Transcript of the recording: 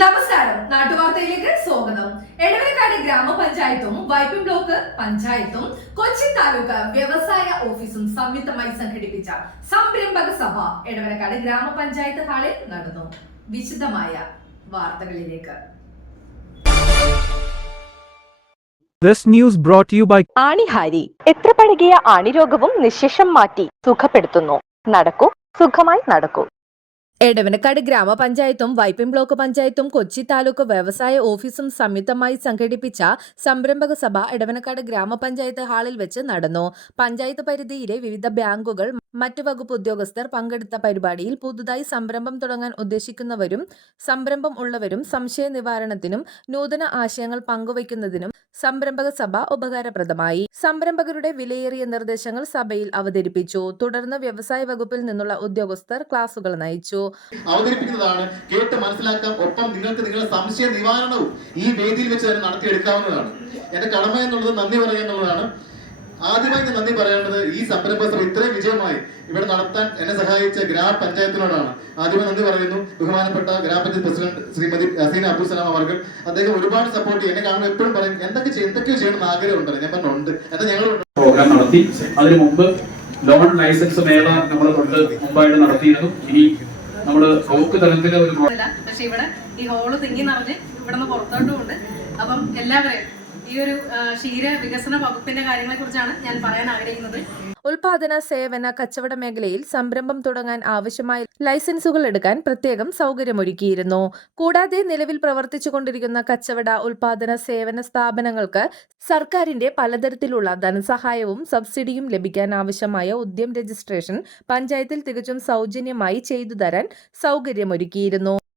നമസ്കാരം. നാട്ടുവാർത്തയിലേക്ക് സ്വാഗതം. എടവരക്കാട് ഗ്രാമപഞ്ചായത്തും വൈപ്പിൻ ബ്ലോക്ക് പഞ്ചായത്തും കൊച്ചി താലൂക്ക് വ്യവസായ ഓഫീസും സംയുക്തമായി സംഘടിപ്പിച്ച സംരംഭക സഭ എടവരക്കാട് ഗ്രാമപഞ്ചായത്ത് ഹാളിൽ നടന്നു. വിശദമായ വാർത്തകളിലേക്ക്. This news brought to you by ആണിഹാരി. എത്ര പഴകിയ ആണിരോഗവും നിശേഷം മാറ്റി സുഖപ്പെടുത്തുന്നു. നടക്കൂ സുഖമായി നടക്കൂ. എടവനക്കാട് ഗ്രാമപഞ്ചായത്തും വൈപ്പിൻ ബ്ലോക്ക് പഞ്ചായത്തും കൊച്ചി താലൂക്ക് വ്യവസായ ഓഫീസും സംയുക്തമായി സംഘടിപ്പിച്ച സംരംഭക സഭ എടവനക്കാട് ഗ്രാമപഞ്ചായത്ത് ഹാളിൽ വെച്ച് നടന്നു. പഞ്ചായത്ത് പരിധിയിലെ വിവിധ ബാങ്കുകൾ മറ്റു വകുപ്പ് ഉദ്യോഗസ്ഥർ പങ്കെടുത്ത പരിപാടിയിൽ പുതുതായി സംരംഭം തുടങ്ങാൻ ഉദ്ദേശിക്കുന്നവരും സംരംഭം ഉള്ളവരും സംശയ നിവാരണത്തിനും നൂതന ആശയങ്ങൾ പങ്കുവയ്ക്കുന്നതിനും സംരംഭക സഭ ഉപകാരപ്രദമായി. സംരംഭകരുടെ വിലയേറിയ നിർദ്ദേശങ്ങൾ സഭയിൽ അവതരിപ്പിച്ചു. തുടർന്ന് വ്യവസായ വകുപ്പിൽ നിന്നുള്ള ഉദ്യോഗസ്ഥർ ക്ലാസുകൾ നയിച്ചു. അവതരിപ്പിക്കുന്നതാണ് കേട്ട് മനസ്സിലാക്കാം ഒപ്പം നിങ്ങൾക്ക് നിങ്ങളുടെ സംശയ നിവാരണവും ഈ വേദിയിൽ വെച്ച് തന്നെ നടത്തിയെടുക്കാവുന്നതാണ്. എന്റെ കടമ എന്നുള്ളത് നന്ദി പറയുക എന്നുള്ളതാണ്. ആദ്യമായി ഞാൻ നന്ദി പറയേണ്ടത് ഈ സംരംഭ സഭ ഇത്രയും വിജയമായി ഇവിടെ നടത്താൻ എന്നെ സഹായിച്ച ഗ്രാമപഞ്ചായത്തിനോടാണ് ആദ്യമായി നന്ദി പറയുന്നു. ബഹുമാനപ്പെട്ട ഗ്രാമപഞ്ചായത്ത് പ്രസിഡന്റ് ശ്രീമതി അസീന അബ്ദുൽ സലാം അവർ അദ്ദേഹം ഒരുപാട് സപ്പോർട്ട് ചെയ്യും. എന്നെ കാണുമ്പോൾ എപ്പോഴും പറയും എന്തൊക്കെ ചെയ്യും എന്തൊക്കെയോ ചെയ്യണം എന്ന് ആഗ്രഹമുണ്ട് ഞാൻ പറഞ്ഞുണ്ട് എന്നാൽ ഞങ്ങൾ പ്രോഗ്രാം നടത്തി. അതിനു മുമ്പ് ലോൺ ലൈസൻസ് മേള നമ്മൾ കൊണ്ട് മുമ്പായിട്ട് നടത്തിയിരുന്നു. ഇനി നമ്മൾ ബ്ലോക്ക് തലത്തിലെ ഒരു പക്ഷെ ഇവിടെ ഈ ഹോൾ തിങ്ങി നിറഞ്ഞ് ഇവിടെ നിന്ന് പുറത്തോട്ടും ഉണ്ട് അപ്പം എല്ലാവരെയും ഈ ഒരു ക്ഷീര വികസന വകുപ്പിന്റെ കാര്യങ്ങളെ കുറിച്ചാണ് ഞാൻ പറയാൻ ആഗ്രഹിക്കുന്നത്. ഉൽപാദന സേവന കച്ചവട മേഖലയിൽ സംരംഭം തുടങ്ങാൻ ആവശ്യമായ ലൈസൻസുകൾ എടുക്കാൻ പ്രത്യേകം സൗകര്യമൊരുക്കിയിരുന്നു. കൂടാതെ നിലവിൽ പ്രവർത്തിച്ചുകൊണ്ടിരിക്കുന്ന കച്ചവട ഉൽപാദന സേവന സ്ഥാപനങ്ങൾക്ക് സർക്കാരിന്റെ പലതരത്തിലുള്ള ധനസഹായവും സബ്സിഡിയും ലഭിക്കാൻ ആവശ്യമായ ഉദ്യം രജിസ്ട്രേഷൻ പഞ്ചായത്തിൽ തികച്ചും സൗജന്യമായി ചെയ്തു തരാൻ സൗകര്യമൊരുക്കിയിരുന്നു.